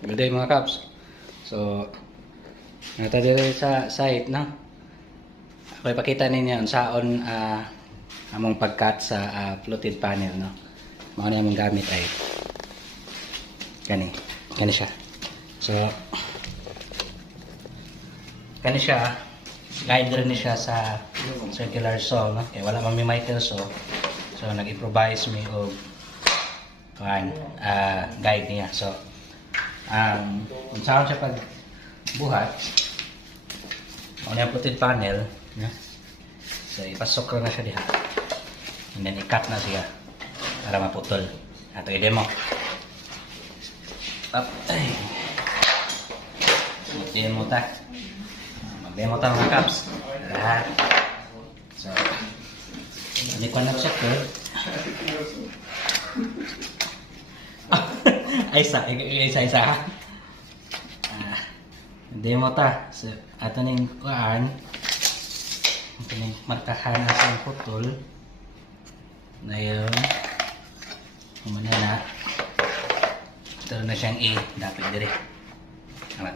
Good day mga Kaps. So, nata dire sa site, no? Ako ipakita ninyo unsaon among pagkat sa fluted panel, no? Mao ni among gamit ay kani siya. So, kani siya guide rin siya sa circular saw, no? Kaya wala man may miter saw. So, nag-improvise mi og guide niya. So, kung saan siya pag buhat, kung yung fluted panel, so ipasok na siya diha, and then i-cut na siya para maputol. Ito i-demo. Up. Mag-demo ta. Mag-demo ta mga Kaps. So, hindi ko nag-sector. Isa ha. Demo ta. So, ato ning kuan. Ato ning markahan na sa putol. Na yun. Kumana na. Ito na siyang A. Dapat dire. Amat.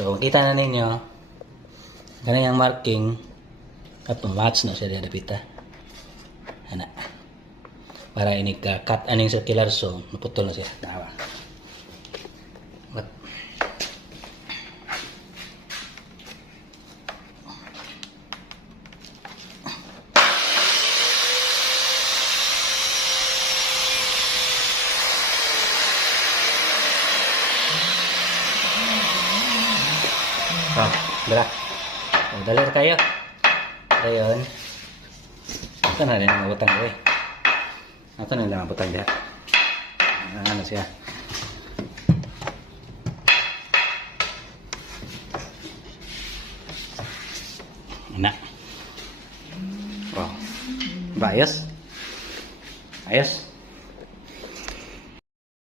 So, kita na ninyo. Ganun yung marking. At match na siya dapita. Ana. Para ini cut aning circular saw, naputol na siya. Tawa. What? Oh, dala. Oh, dalir kayo. Ayun. Ito na rin ang mabutang ko eh. Ito na lang ang butang diha. Ano siya? Ina. Wow. Ba, ayos? Ayos?